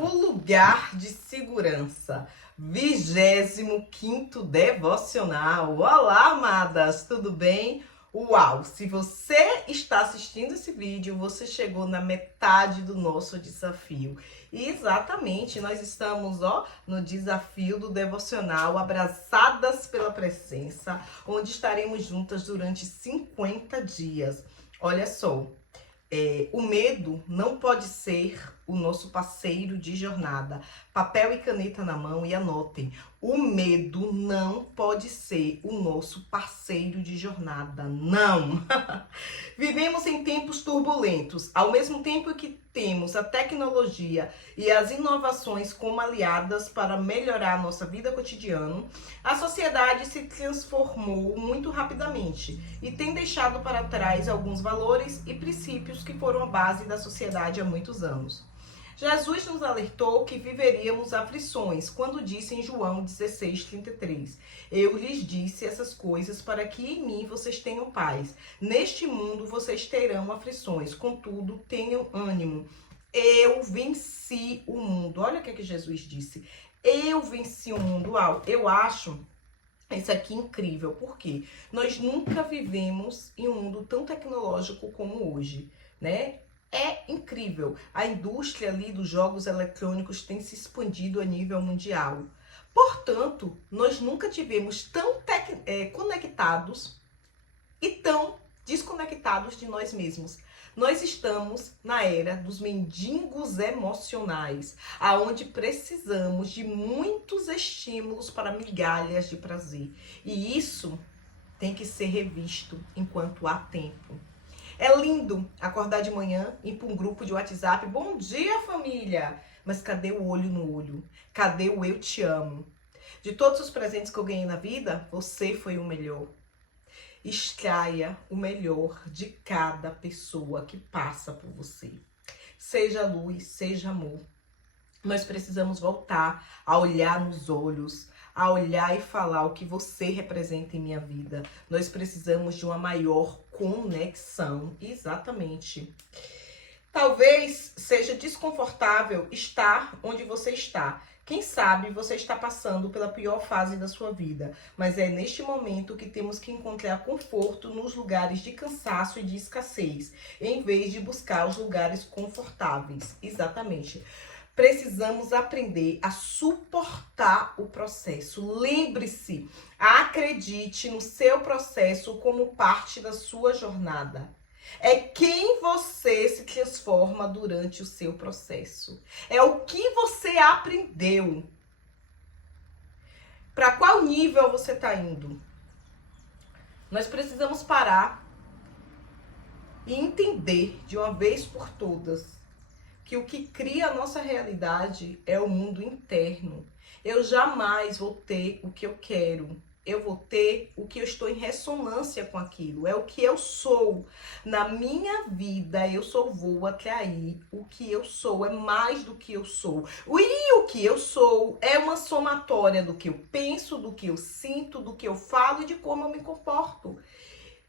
O lugar de segurança. 25º devocional. Olá, amadas, tudo bem? Uau! Se você está assistindo esse vídeo, você chegou na metade do nosso desafio. E exatamente, nós estamos, no desafio do devocional Abraçadas pela Presença, onde estaremos juntas durante 50 dias. Olha só, o medo não pode ser o nosso parceiro de jornada. Papel e caneta na mão e anotem. O medo não pode ser o nosso parceiro de jornada. Não! Vivemos em tempos turbulentos. Ao mesmo tempo que temos a tecnologia e as inovações como aliadas para melhorar a nossa vida cotidiana, a sociedade se transformou muito rapidamente e tem deixado para trás alguns valores e princípios que foram a base da sociedade há muitos anos. Jesus nos alertou que viveríamos aflições, quando disse em João 16:33, eu lhes disse essas coisas para que em mim vocês tenham paz. Neste mundo vocês terão aflições, contudo tenham ânimo. Eu venci o mundo. Olha o que Jesus disse. Eu venci o mundo. Uau, eu acho isso aqui incrível, porque nós nunca vivemos em um mundo tão tecnológico como hoje, né? É incrível. A indústria ali dos jogos eletrônicos tem se expandido a nível mundial. Portanto, nós nunca tivemos tão conectados e tão desconectados de nós mesmos. Nós estamos na era dos mendigos emocionais, aonde precisamos de muitos estímulos para migalhas de prazer. E isso tem que ser revisto enquanto há tempo. É lindo acordar de manhã, ir para um grupo de WhatsApp, bom dia família, mas cadê o olho no olho? Cadê o eu te amo? De todos os presentes que eu ganhei na vida, você foi o melhor. Extraia o melhor de cada pessoa que passa por você. Seja luz, seja amor. Nós precisamos voltar a olhar nos olhos, a olhar e falar o que você representa em minha vida. Nós precisamos de uma maior conexão. Exatamente. Talvez seja desconfortável estar onde você está. Quem sabe você está passando pela pior fase da sua vida, mas é neste momento que temos que encontrar conforto nos lugares de cansaço e de escassez, em vez de buscar os lugares confortáveis. Exatamente. Precisamos aprender a suportar o processo. Lembre-se, acredite no seu processo como parte da sua jornada. É quem você se transforma durante o seu processo. É o que você aprendeu. Para qual nível você está indo? Nós precisamos parar e entender de uma vez por todas que o que cria a nossa realidade é o mundo interno. Eu jamais vou ter o que eu quero. Eu vou ter o que eu estou em ressonância com aquilo. É o que eu sou. Na minha vida, eu só vou atrair o que eu sou. É mais do que eu sou. E o que eu sou é uma somatória do que eu penso, do que eu sinto, do que eu falo e de como eu me comporto.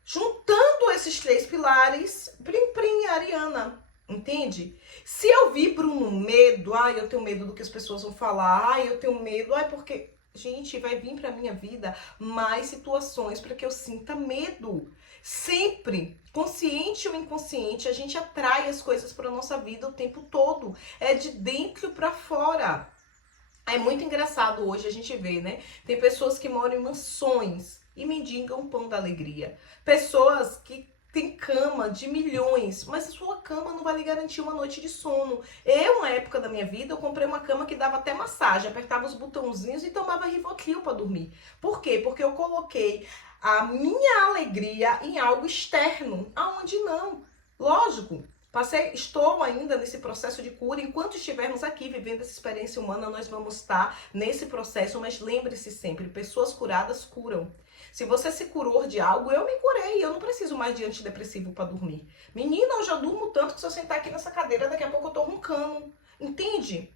Juntando esses três pilares, prim, Ariana. Entende? Se eu vibro no medo, eu tenho medo do que as pessoas vão falar, eu tenho medo, porque, gente, vai vir pra minha vida mais situações para que eu sinta medo. Sempre, consciente ou inconsciente, a gente atrai as coisas para nossa vida o tempo todo. É de dentro para fora. É muito engraçado hoje a gente ver, né? Tem pessoas que moram em mansões e mendigam o pão da alegria. Pessoas que tem cama de milhões, mas a sua cama não vai lhe garantir uma noite de sono. Eu, na época da minha vida, eu comprei uma cama que dava até massagem, apertava os botãozinhos e tomava Rivotril para dormir. Por quê? Porque eu coloquei a minha alegria em algo externo, aonde não. Lógico, estou ainda nesse processo de cura. Enquanto estivermos aqui vivendo essa experiência humana, nós vamos estar nesse processo, mas lembre-se sempre, pessoas curadas curam. Se você se curou de algo, eu me curei. Eu não preciso mais de antidepressivo para dormir. Menina, eu já durmo tanto que se eu sentar aqui nessa cadeira, daqui a pouco eu tô roncando. Entende?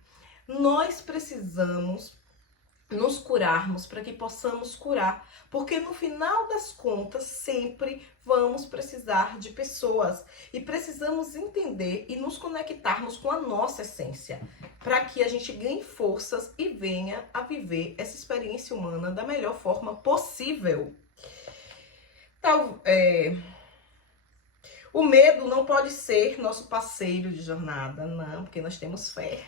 Nós precisamos nos curarmos para que possamos curar. Porque no final das contas, sempre vamos precisar de pessoas. E precisamos entender e nos conectarmos com a nossa essência. para que a gente ganhe forças e venha a viver essa experiência humana da melhor forma possível. Então, o medo não pode ser nosso parceiro de jornada, não, porque nós temos fé.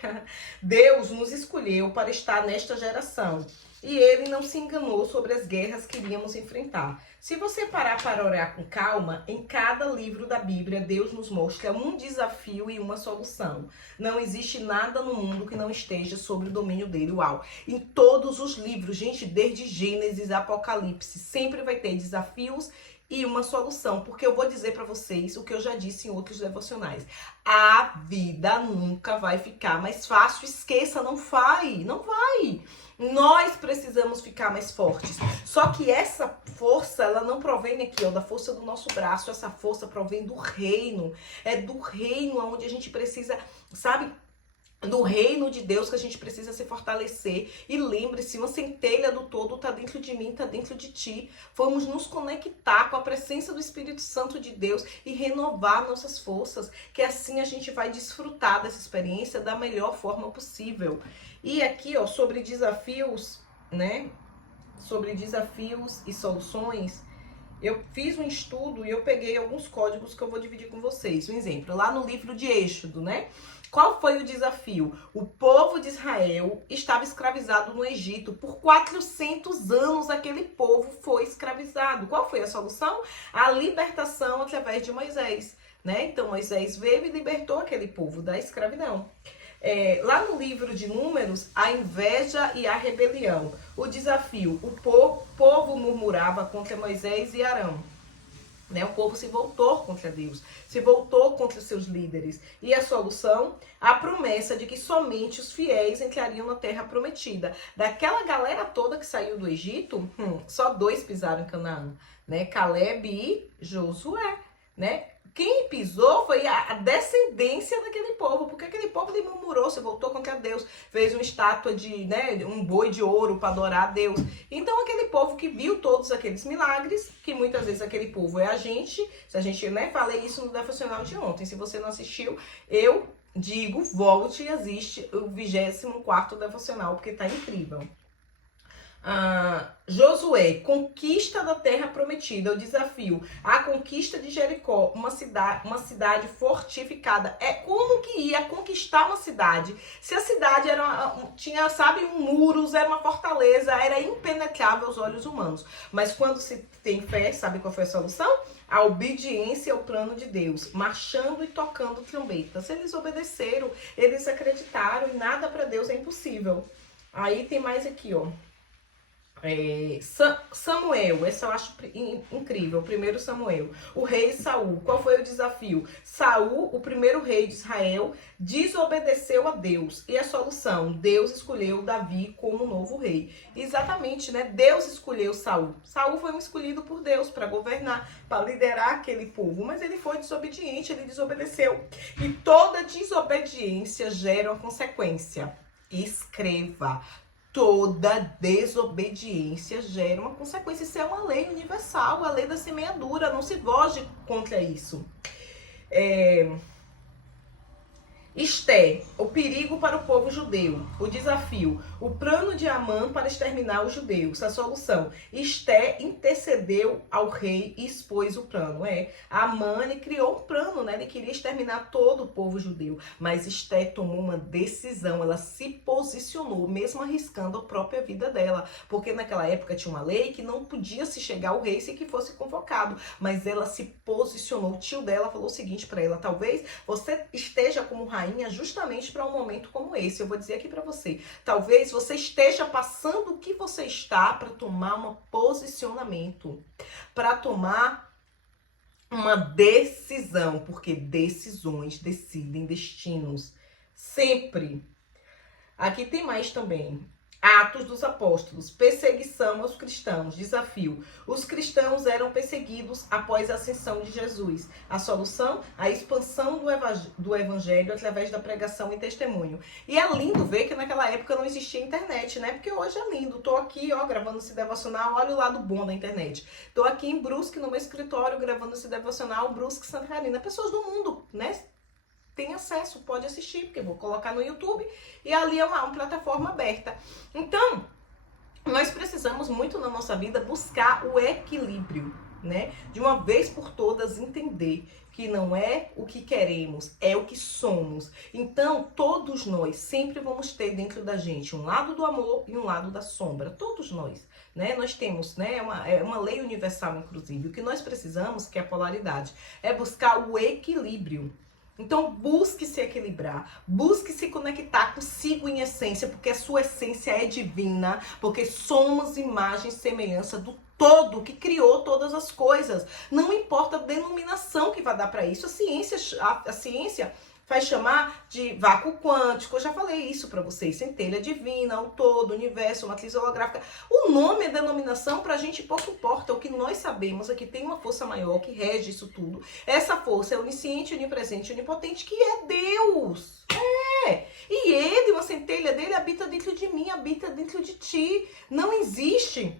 Deus nos escolheu para estar nesta geração e ele não se enganou sobre as guerras que iríamos enfrentar. Se você parar para orar com calma, em cada livro da Bíblia, Deus nos mostra um desafio e uma solução. Não existe nada no mundo que não esteja sob o domínio dele. Uau! Em todos os livros, gente, desde Gênesis a Apocalipse, sempre vai ter desafios e uma solução, porque eu vou dizer para vocês o que eu já disse em outros devocionais. A vida nunca vai ficar mais fácil, esqueça, não vai, não vai. Nós precisamos ficar mais fortes. Só que essa força, ela não provém aqui, ó, da força do nosso braço, essa força provém do reino. É do reino onde a gente precisa, sabe, do reino de Deus que a gente precisa se fortalecer. E lembre-se, uma centelha do todo está dentro de mim, está dentro de ti. Vamos nos conectar com a presença do Espírito Santo de Deus e renovar nossas forças, que assim a gente vai desfrutar dessa experiência da melhor forma possível. E aqui, ó, sobre desafios, né? Sobre desafios e soluções, eu fiz um estudo e eu peguei alguns códigos que eu vou dividir com vocês. Um exemplo, lá no livro de Êxodo, né? Qual foi o desafio? O povo de Israel estava escravizado no Egito. Por 400 anos aquele povo foi escravizado. Qual foi a solução? A libertação através de Moisés, né? Então Moisés veio e libertou aquele povo da escravidão. Lá no livro de Números, a inveja e a rebelião. O desafio, o povo murmurava contra Moisés e Arão. Né? O povo se voltou contra Deus, se voltou contra seus líderes. E a solução? A promessa de que somente os fiéis entrariam na terra prometida. Daquela galera toda que saiu do Egito, só 2 pisaram em Canaã, né? Caleb e Josué, né? Quem pisou foi a descendência daquele povo, porque aquele povo ele murmurou, se voltou contra Deus, fez uma estátua de, né, um boi de ouro para adorar a Deus. Então aquele povo que viu todos aqueles milagres, que muitas vezes aquele povo é a gente, se a gente, né, falei isso no devocional de ontem, se você não assistiu, eu digo, volte e assiste o 24º devocional, porque tá incrível. Josué, conquista da terra prometida, o desafio, a conquista de Jericó, uma cidade fortificada. Como que ia conquistar uma cidade se a cidade tinha, sabe, muros, era uma fortaleza, era impenetrável aos olhos humanos. Mas quando se tem fé, sabe qual foi a solução? A obediência ao plano de Deus, marchando e tocando trombetas. Eles obedeceram, eles acreditaram e nada para Deus é impossível. Aí tem mais aqui, ó. Samuel, esse eu acho incrível, o primeiro Samuel, o rei Saul. Qual foi o desafio? Saul, o primeiro rei de Israel, desobedeceu a Deus. E a solução? Deus escolheu Davi como novo rei. Exatamente, né? Deus escolheu Saul. Saul foi um escolhido por Deus para governar, para liderar aquele povo, mas ele foi desobediente, ele desobedeceu. E toda desobediência gera uma consequência. Escreva. Toda desobediência gera uma consequência. Isso é uma lei universal, a lei da semeadura. Não se voge contra isso. Esté, o perigo para o povo judeu, o desafio, o plano de Amã para exterminar os judeus, a solução. Esté intercedeu ao rei e expôs o plano. Amã, ele criou um plano, né? Ele queria exterminar todo o povo judeu, mas Esté tomou uma decisão, ela se posicionou, mesmo arriscando a própria vida dela, porque naquela época tinha uma lei que não podia se chegar ao rei sem que fosse convocado, mas ela se posicionou. O tio dela falou o seguinte para ela: talvez você esteja como rainha justamente para um momento como esse. Eu vou dizer aqui para você, talvez você esteja passando o que você está para tomar um posicionamento, para tomar uma decisão, porque decisões decidem destinos, sempre. Aqui tem mais também. Atos dos Apóstolos, perseguição aos cristãos, desafio. Os cristãos eram perseguidos após a ascensão de Jesus. A solução? A expansão do evangelho através da pregação e testemunho. E é lindo ver que naquela época não existia internet, né? Porque hoje é lindo. Tô aqui, ó, gravando esse devocional, olha o lado bom da internet. Tô aqui em Brusque, no meu escritório, gravando esse devocional, Brusque, Santa Catarina. Pessoas do mundo, né? tem acesso, pode assistir, porque eu vou colocar no YouTube e ali é uma plataforma aberta. Então, nós precisamos muito na nossa vida buscar o equilíbrio, né? De uma vez por todas entender que não é o que queremos, é o que somos. Então, todos nós sempre vamos ter dentro da gente um lado do amor e um lado da sombra. Todos nós, né? Nós temos, né? É uma lei universal, inclusive. O que nós precisamos, que é a polaridade, é buscar o equilíbrio. Então, busque se equilibrar, busque se conectar consigo em essência, porque a sua essência é divina, porque somos imagem e semelhança do todo que criou todas as coisas. Não importa a denominação que vai dar para isso. A ciência faz chamar de vácuo quântico. Eu já falei isso para vocês. Centelha divina, o todo, o universo, matriz holográfica. O nome e a denominação pra gente pouco importa. O que nós sabemos é que tem uma força maior que rege isso tudo. Essa força é onisciente, onipresente, onipotente, que é Deus. E ele, uma centelha dele, habita dentro de mim, habita dentro de ti. Não existe.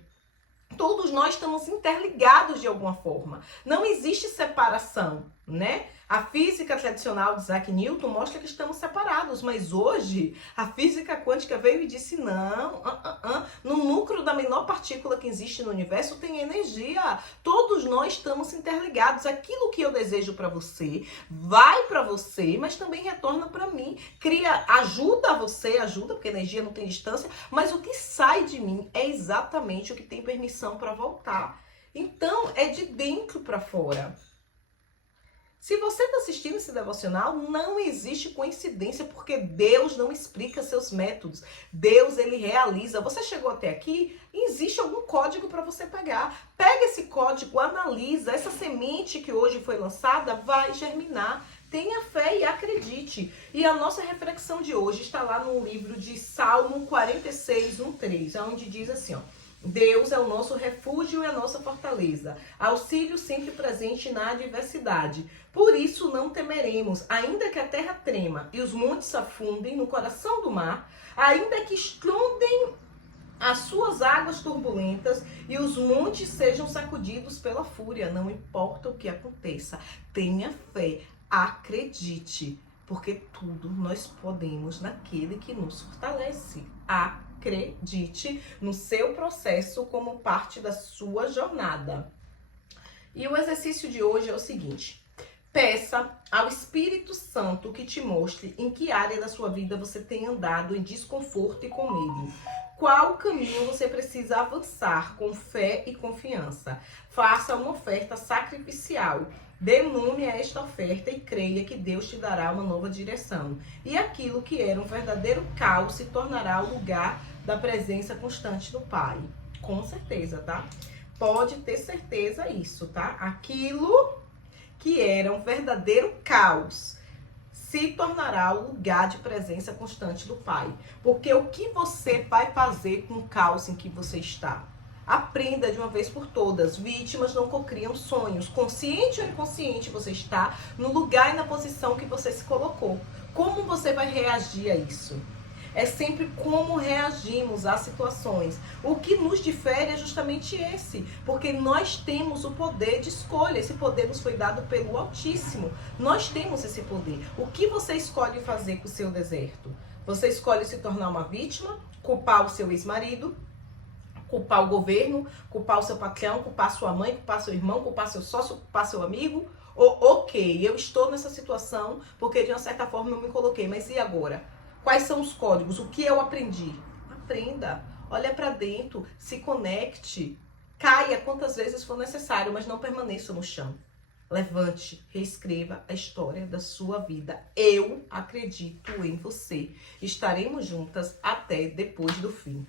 Todos nós estamos interligados de alguma forma. Não existe separação, né? A física tradicional de Isaac Newton mostra que estamos separados, mas hoje a física quântica veio e disse não, no núcleo da menor partícula que existe no universo tem energia. Todos nós estamos interligados. Aquilo que eu desejo para você vai para você, mas também retorna para mim. Ajuda você, porque energia não tem distância, mas o que sai de mim é exatamente o que tem permissão para voltar. Então, é de dentro para fora. Se você está assistindo esse devocional, não existe coincidência, porque Deus não explica seus métodos. Deus, ele realiza. Você chegou até aqui, existe algum código para você pegar. Pega esse código, analisa. Essa semente que hoje foi lançada vai germinar. Tenha fé e acredite. E a nossa reflexão de hoje está lá no livro de Salmo 46, 1-3, onde diz assim, ó. Deus é o nosso refúgio e a nossa fortaleza, auxílio sempre presente na adversidade. Por isso não temeremos, ainda que a terra trema e os montes afundem no coração do mar, ainda que estrondem as suas águas turbulentas e os montes sejam sacudidos pela fúria. Não importa o que aconteça, tenha fé, acredite, porque tudo nós podemos naquele que nos fortalece. Acredite no seu processo como parte da sua jornada. E o exercício de hoje é o seguinte: peça ao Espírito Santo que te mostre em que área da sua vida você tem andado em desconforto e com medo. Qual caminho você precisa avançar com fé e confiança. Faça uma oferta sacrificial. Dê nome a esta oferta e creia que Deus te dará uma nova direção. E aquilo que era um verdadeiro caos se tornará o lugar da presença constante do Pai. Com certeza, tá? Pode ter certeza isso, tá? Aquilo que era um verdadeiro caos se tornará o lugar de presença constante do Pai. Porque o que você vai fazer com o caos em que você está? Aprenda de uma vez por todas. Vítimas não cocriam sonhos. Consciente ou inconsciente você está no lugar e na posição que você se colocou. Como você vai reagir a isso? É sempre como reagimos às situações. O que nos difere é justamente esse. Porque nós temos o poder de escolha. Esse poder nos foi dado pelo Altíssimo. Nós temos esse poder. O que você escolhe fazer com o seu deserto? Você escolhe se tornar uma vítima, culpar o seu ex-marido, culpar o governo, culpar o seu patrão, culpar sua mãe, culpar seu irmão, culpar seu sócio, culpar seu amigo. Ok, eu estou nessa situação porque de uma certa forma eu me coloquei, mas e agora? Quais são os códigos? O que eu aprendi? Aprenda, olha para dentro, se conecte, caia quantas vezes for necessário, mas não permaneça no chão. Levante, reescreva a história da sua vida. Eu acredito em você. Estaremos juntas até depois do fim.